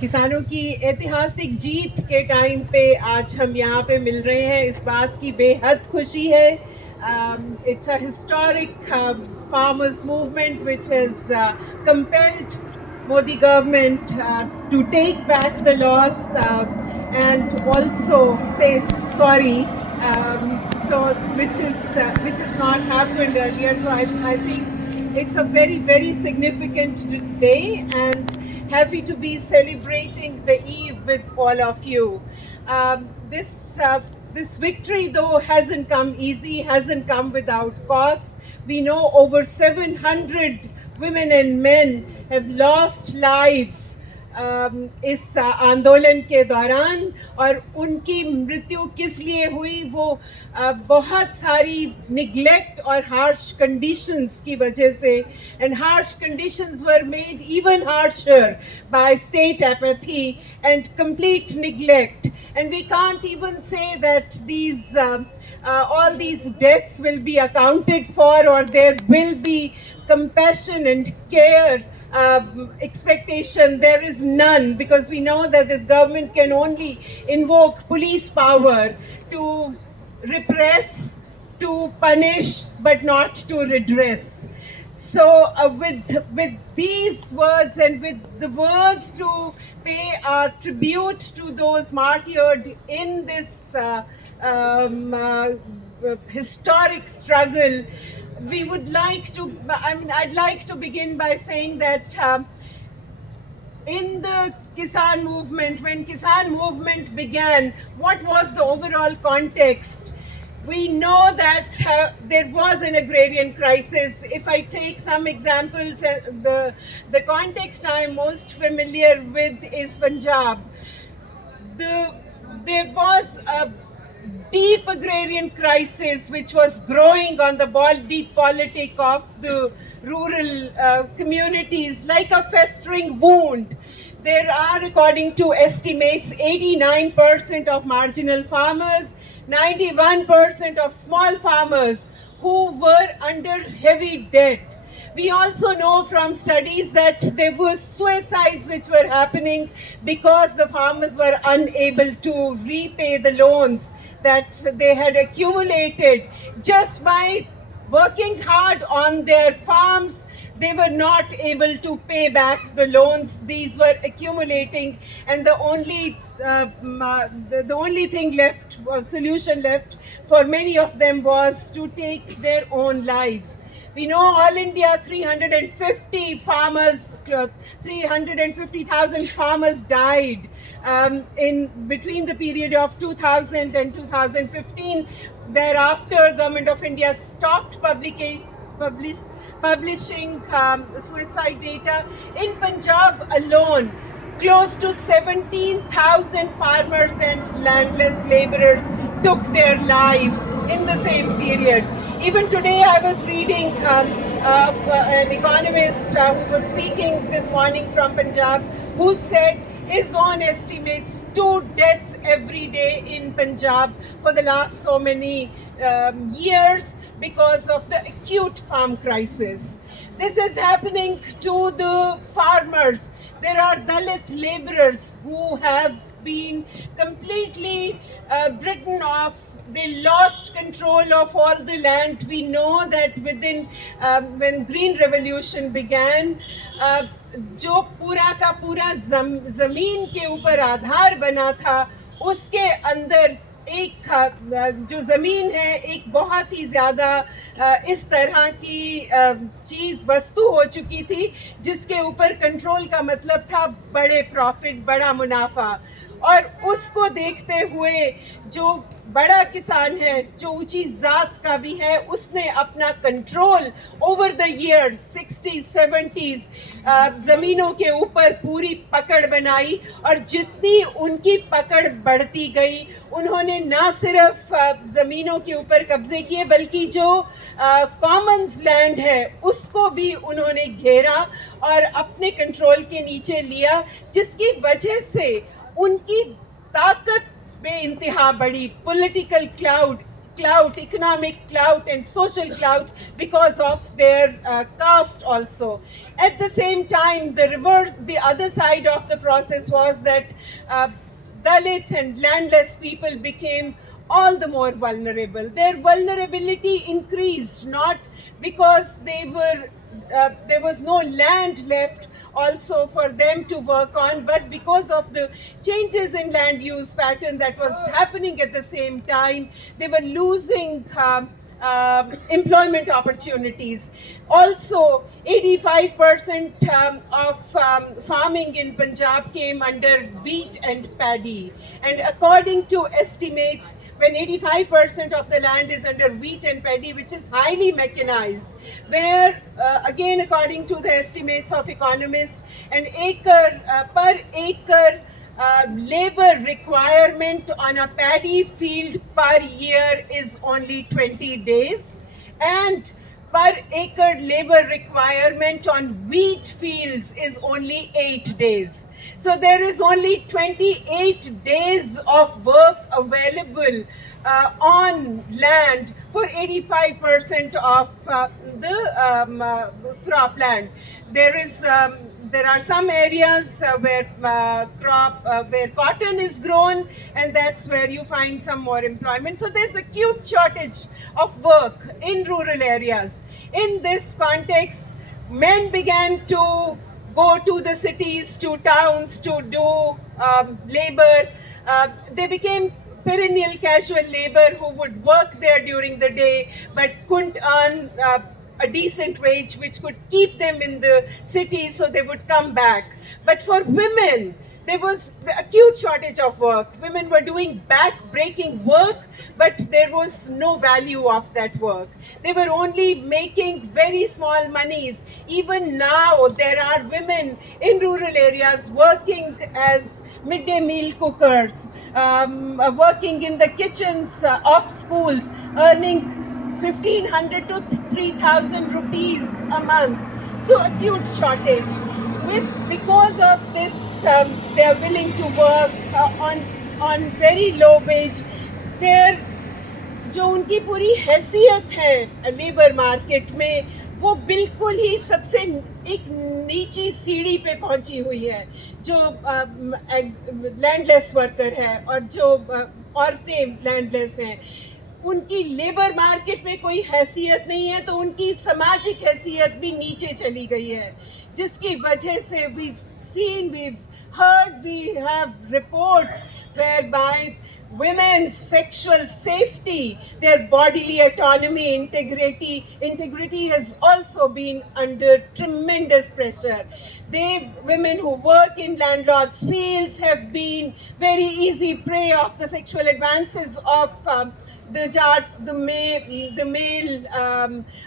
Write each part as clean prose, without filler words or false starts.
किसानों की ऐतिहासिक जीत के टाइम पे आज हम यहाँ पे मिल रहे हैं, इस बात की बेहद खुशी है. It's a historic farmers movement which has compelled Modi government to take back the laws and also say sorry. So which has not happened earlier. So I think it's a very significant day, and happy to be celebrating the eve with all of you. This victory, though, hasn't come easy, hasn't come without cost. We know over 700 women and men have lost lives इस आंदोलन के दौरान, और उनकी मृत्यु किस लिए हुई, वो बहुत सारी निग्लेक्ट और हार्श कंडीशंस की वजह से. And harsh conditions were made even harsher by state apathy and complete neglect. And we can't even say that all these deaths will be accounted for, or there will be compassion and care expectation. There is none, because we know that this government can only invoke police power to repress, to punish, but not to redress. So with these words, and with the words to pay our tribute to those martyred in this historic struggle, we would like to, I'd like to begin by saying that in the Kisan movement, when Kisan movement began, what was the overall context? We know that there was an agrarian crisis. If I take some examples, the context I am most familiar with is Punjab. There was a deep agrarian crisis which was growing on the deep politic of the rural communities like a festering wound. There are, according to estimates, 89% of marginal farmers, 91% of small farmers who were under heavy debt. We also know from studies that there were suicides which were happening because the farmers were unable to repay the loans that they had accumulated just by working hard on their farms. They were not able to pay back the loans. These were accumulating, and the only thing left, or solution left for many of them, was to take their own lives. We know all India 350,000 farmers died in between the period of 2000 and 2015. Thereafter, Government of India stopped publishing suicide data. In Punjab alone, close to 17,000 farmers and landless laborers took their lives in the same period. Even today, I was reading an economist who was speaking this morning from Punjab, who said his own estimates 2 deaths every day in Punjab for the last so many years because of the acute farm crisis. This is happening to the farmers. There are Dalit laborers who have been completely written off. They lost control of all the land. We know that when Green Revolution began, जो पूरा का पूरा जमीन के ऊपर आधार बना था, उसके अंदर एक जो ज़मीन है, एक बहुत ही ज़्यादा इस तरह की चीज़ वस्तु हो चुकी थी जिसके ऊपर कंट्रोल का मतलब था बड़े प्रॉफिट, बड़ा मुनाफा. और उसको देखते हुए जो बड़ा किसान है, जो ऊंची जात का भी है, उसने अपना control over the years 60s 70s ज़मीनों के ऊपर पूरी पकड़ बनाई. और जितनी उनकी पकड़ बढ़ती गई, उन्होंने ना सिर्फ ज़मीनों के ऊपर कब्जे किए, बल्कि जो कॉमन्स लैंड है उसको भी उन्होंने घेरा और अपने कंट्रोल के नीचे लिया, जिसकी वजह से उनकी ताकत बेइंतहा बड़ी. Political cloud clout, economic clout and social clout because of their caste also. At the same time, the other side of the process was that Dalits and landless people became all the more vulnerable. Their vulnerability increased not because there was no land left also for them to work on, but because of the changes in land use pattern that was happening at the same time, they were losing employment opportunities. Also, 85% farming in Punjab came under wheat and paddy. And according to estimates, when 85% of the land is under wheat and paddy, which is highly mechanized, where again, according to the estimates of economists, per acre labor requirement on a paddy field per year is only 20 days, and per acre labor requirement on wheat fields is only 8 days. So there is only 28 days of work available on land for 85% of the cropland. There are some areas where cotton is grown, and that's where you find some more employment. So there's acute shortage of work in rural areas. In this context, men began to go to the cities, to towns to do labor. They became perennial casual labor who would work there during the day but couldn't earn a decent wage which could keep them in the city, so they would come back. But for women, there was the acute shortage of work. Women were doing back-breaking work, but there was no value of that work. They were only making very small monies. Even now, there are women in rural areas working as midday meal cookers, working in the kitchens of schools, earning 1,500 to 3,000 rupees a month. So acute shortage. Because of this, they are willing to work on very low wage. Their जो उनकी पूरी हैसियत है labour market में, वो बिल्कुल ही सबसे एक नीची सीढ़ी पे पहुंची हुई है. जो लैंडलेस वर्कर है और जो औरतें लैंडलेस हैं, उनकी लेबर मार्केट में कोई हैसियत नहीं है, तो उनकी सामाजिक हैसियत भी नीचे चली गई है, जिसकी वजह से we've heard, we have reports whereby women's sexual safety, their bodily autonomy, integrity has also been under tremendous pressure. Women who work in landlords' fields have been very easy prey of the sexual advances of the male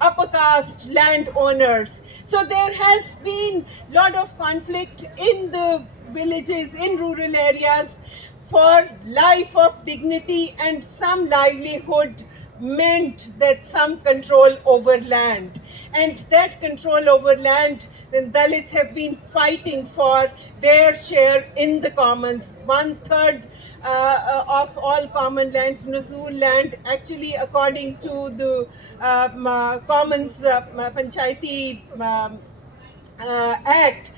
upper caste landowners. So there has been a lot of conflict in the villages, in rural areas, for life of dignity, and some livelihood meant that some control over land. And that control over land, the Dalits have been fighting for their share in the commons. 1/3 of all common lands, JNUSU land, actually according to the Commons Panchayati Act,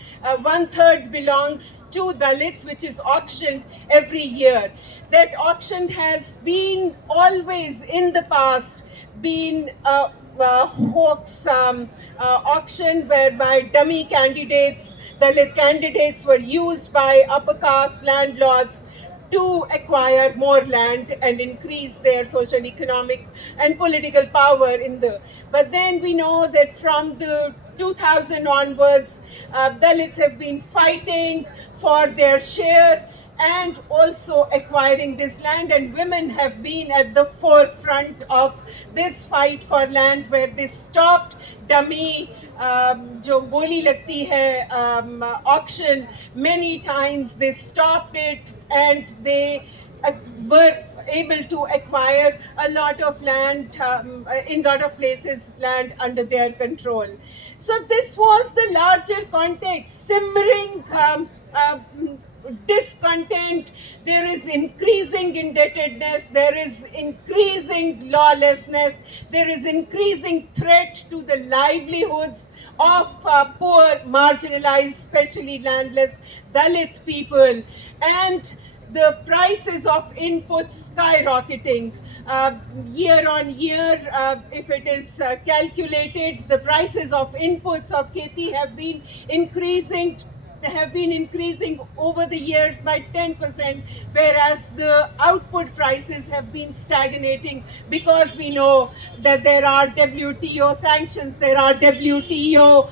1/3 belongs to Dalits, which is auctioned every year. That auction has been always in the past been a hoax auction whereby dummy candidates, Dalit candidates, were used by upper caste landlords to acquire more land and increase their social, economic and political power in the. But then we know that from the 2000 onwards, Dalits have been fighting for their share and also acquiring this land, and women have been at the forefront of this fight for land, where they stopped dummy जो बोली लगती है auction many times. They stopped it, and they were able to acquire a lot of land, in a lot of places, land under their control. So this was the larger context. Simmering discontent, there is increasing indebtedness, there is increasing lawlessness, there is increasing threat to the livelihoods of poor, marginalized, especially landless Dalit people, and the prices of inputs skyrocketing. Year on year, if it is calculated, the prices of inputs of Kheti have been increasing over the years by 10%, whereas the output prices have been stagnating, because we know that there are WTO sanctions, there are WTO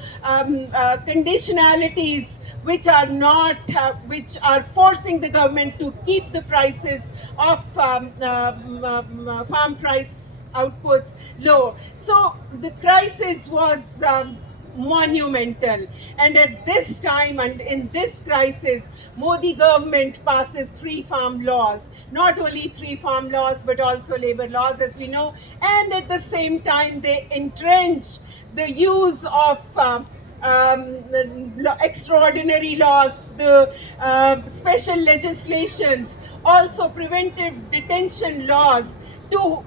conditionalities which are not, which are forcing the government to keep the prices of farm price outputs low. So the crisis was monumental, and at this time and in this crisis, Modi government passes 3 farm laws, not only 3 farm laws but also labor laws, as we know, and at the same time they entrench the use of extraordinary laws, the special legislations, also preventive detention laws to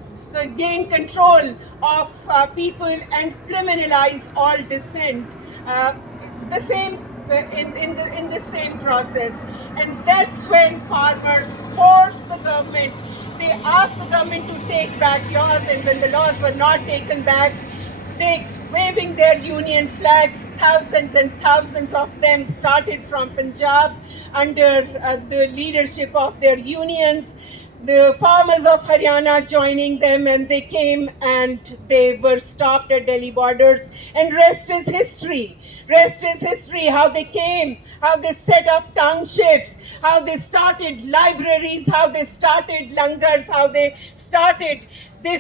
gain control of people and criminalize all dissent. The same in the same process, and that's when farmers force the government. They ask the government to take back laws, and when the laws were not taken back, they waving their union flags. Thousands and thousands of them started from Punjab under the leadership of their unions. The farmers of Haryana joining them, and they came and they were stopped at Delhi borders. And rest is history. Rest is history. How they came, how they set up townships, how they started libraries, how they started langars, how they started a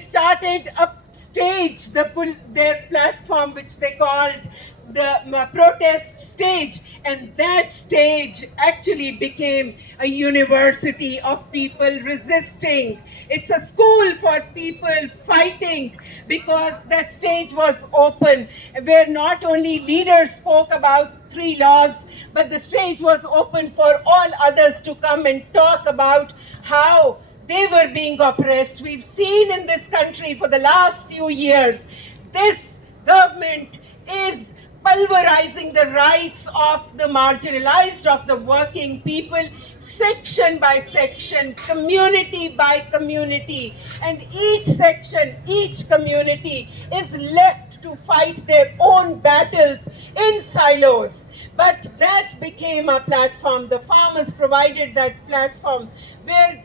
stage, their platform, which they called the protest stage, and that stage actually became a university of people resisting. It's a school for people fighting, because that stage was open, where not only leaders spoke about 3 laws, but the stage was open for all others to come and talk about how they were being oppressed. We've seen in this country for the last few years, this government is pulverizing the rights of the marginalized, of the working people, section by section, community by community. And each section, each community is left to fight their own battles in silos. But that became a platform. The farmers provided that platform where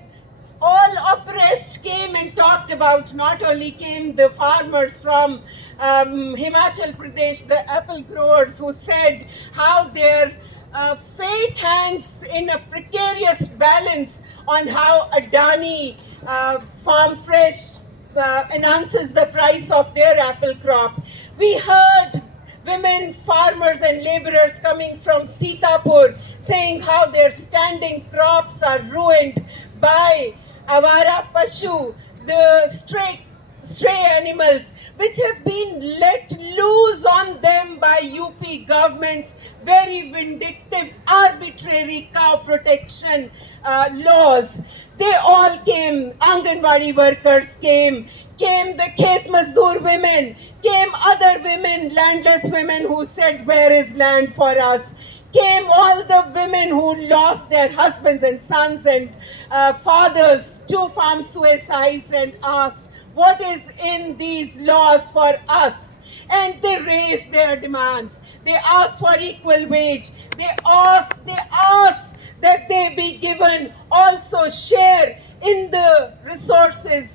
all oppressed came and talked about. Not only came the farmers from Himachal Pradesh, the apple growers, who said how their fate hangs in a precarious balance on how Adani Farm Fresh announces the price of their apple crop. We heard women farmers and laborers coming from Sitapur saying how their standing crops are ruined by Avara Pashu, the stray animals, which have been let loose on them by UP government's very vindictive, arbitrary cow protection laws. They all came. Anganwadi workers came the Khet Mazdoor women, came other women, landless women who said, where is land for us? Came all the women who lost their husbands and sons and fathers to farm suicides, and asked, what is in these laws for us? And they raised their demands. They asked for equal wage. They asked that they be given also share in the resources.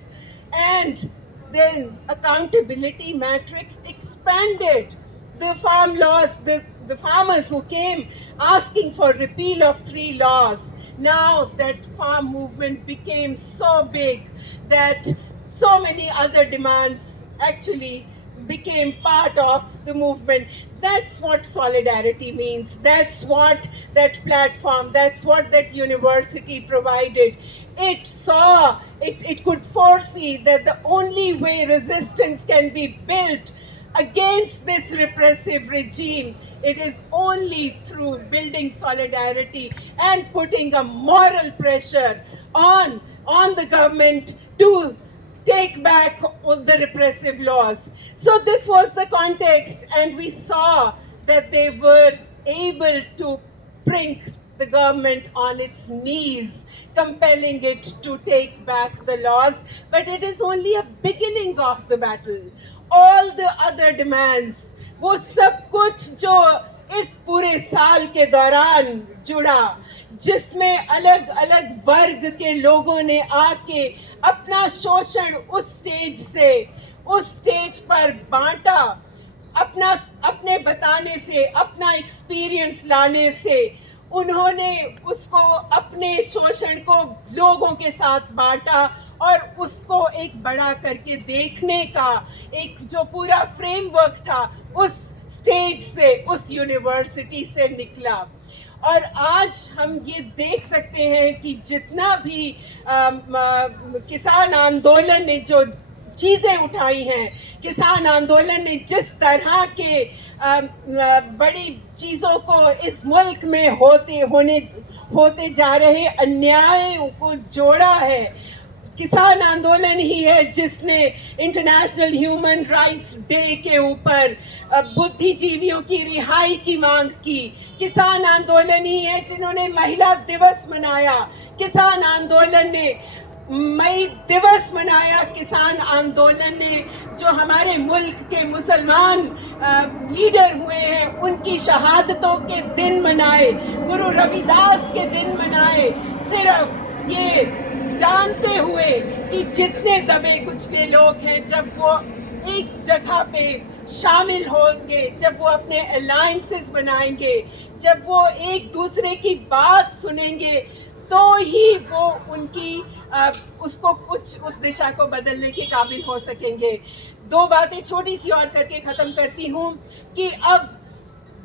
And then accountability matrix expanded. The farm laws, the farmers who came asking for repeal of 3 laws, now that farm movement became so big that so many other demands actually became part of the movement. That's what solidarity means. That's what that platform, that's what that university provided. It could foresee that the only way resistance can be built against this repressive regime. It is only through building solidarity and putting a moral pressure on the government to take back the repressive laws. So this was the context, and we saw that they were able to bring the government on its knees, compelling it to take back the laws. But it is only a beginning of the battle. All the other demands, वो सब कुछ जो इस पूरे साल के दौरान जुड़ा, जिसमें अलग अलग वर्ग के लोगों ने आके अपना शोषण उस स्टेज पर बांटा, अपने बताने से, अपना एक्सपीरियंस लाने से उन्होंने उसको, अपने शोषण को लोगों के साथ बांटा और उसको एक बड़ा करके देखने का एक जो पूरा फ्रेमवर्क था उस स्टेज से, उस यूनिवर्सिटी से निकला। और आज हम ये देख सकते हैं कि जितना भी किसान आंदोलन ने जो चीजें उठाई हैं, किसान आंदोलन ने जिस तरह के बड़ी चीजों को इस मुल्क में होते जा रहे अन्यायों को जोड़ा है, किसान आंदोलन ही है जिसने इंटरनेशनल ह्यूमन राइट्स डे के ऊपर बुद्धिजीवियों की रिहाई की मांग की। किसान आंदोलन ही है जिन्होंने महिला दिवस मनाया। किसान आंदोलन ने मई दिवस मनाया। किसान आंदोलन ने जो हमारे मुल्क के मुसलमान लीडर हुए हैं उनकी शहादतों के दिन मनाए, गुरु रविदास के दिन मनाए, सिर्फ ये जानते हुए कि जितने दबे कुचले लोग हैं जब वो एक जगह पे शामिल होंगे, जब वो अपने अलायंसेस बनाएंगे, जब वो एक दूसरे की बात सुनेंगे, तो ही वो उनकी उसको कुछ उस दिशा को बदलने के काबिल हो सकेंगे। दो बातें छोटी सी और करके ख़त्म करती हूँ कि अब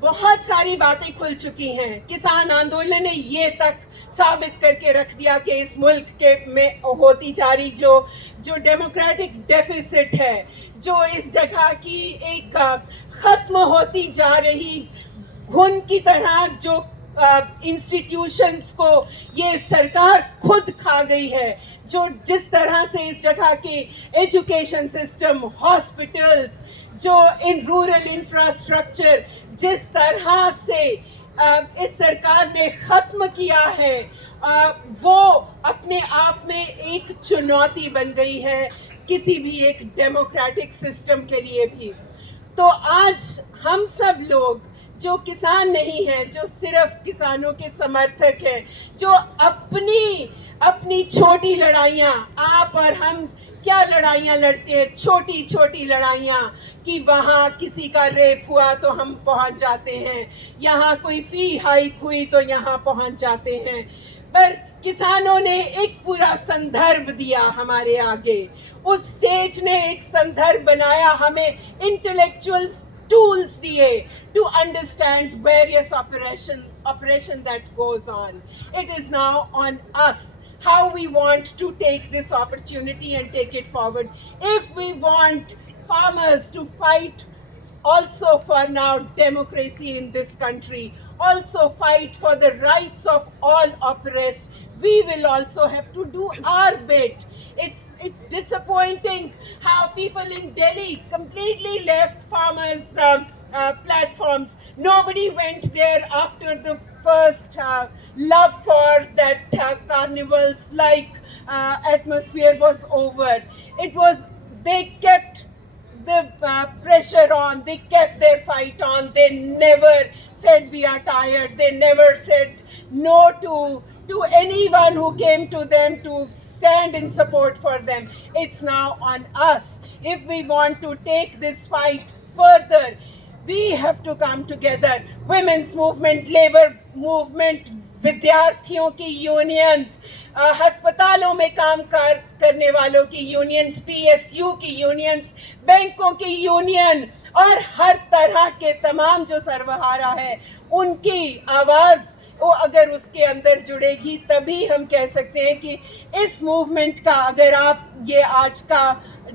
बहुत सारी बातें खुल चुकी हैं। किसान आंदोलन ने ये तक साबित करके रख दिया कि इस मुल्क के में होती जा रही जो डेमोक्रेटिक डेफिसिट है, जो इस जगह की एक ख़त्म होती जा रही घुन की तरह जो इंस्टीट्यूशंस को ये सरकार खुद खा गई है, जो जिस तरह से इस जगह के एजुकेशन सिस्टम, हॉस्पिटल्स, जो इन रूरल इंफ्रास्ट्रक्चर जिस तरह से इस सरकार ने ख़त्म किया है, वो अपने आप में एक चुनौती बन गई है किसी भी एक डेमोक्रेटिक सिस्टम के लिए भी। तो आज हम सब लोग जो किसान नहीं हैं, जो सिर्फ किसानों के समर्थक हैं, जो अपनी छोटी लड़ाइयाँ, आप और हम क्या लड़ाइयाँ लड़ते हैं, छोटी छोटी लड़ाइयाँ कि वहाँ किसी का रेप हुआ तो हम पहुँच जाते हैं, यहाँ कोई फी हाइक हुई तो यहाँ पहुँच जाते हैं। पर किसानों ने एक पूरा संदर्भ दिया हमारे आगे, उस स्टेज ने एक संदर्भ बनाया, हमें इंटेलेक्चुअल tools दिए to understand various operation that goes on. It is now on us how we want to take this opportunity and take it forward. If we want farmers to fight also for now democracy in this country, also fight for the rights of all oppressed, we will also have to do our bit. It's disappointing how people in Delhi completely left farmers' platforms. Nobody went there after the first love for that carnivals like atmosphere was over. They kept the pressure on, they kept their fight on, they never said we are tired, they never said no to anyone who came to them to stand in support for them. It's now on us. If we want to take this fight further, we have to come together. Women's movement, labor movement, विद्यार्थियों की unions, अस्पतालों में काम करने वालों की unions, PSU की unions, बैंकों की यूनियन और हर तरह के तमाम जो सर्वहारा है उनकी आवाज़ वो अगर उसके अंदर जुड़ेगी तभी हम कह सकते हैं कि इस मूवमेंट का, अगर आप ये आज का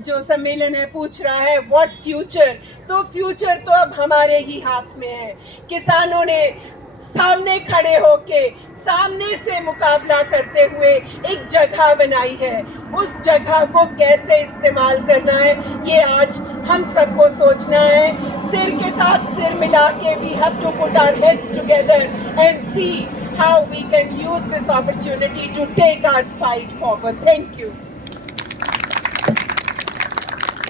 जो सम्मेलन है पूछ रहा है व्हाट फ्यूचर, तो फ्यूचर तो अब हमारे ही हाथ में है। किसानों ने सामने खड़े होके सामने से मुकाबला करते हुए एक जगह बनाई है, उस जगह को कैसे इस्तेमाल करना है ये आज हम सबको सोचना है। सिर के साथ सिर मिला के we have to put our heads together and see how we can use this opportunity to take our fight forward. Thank you.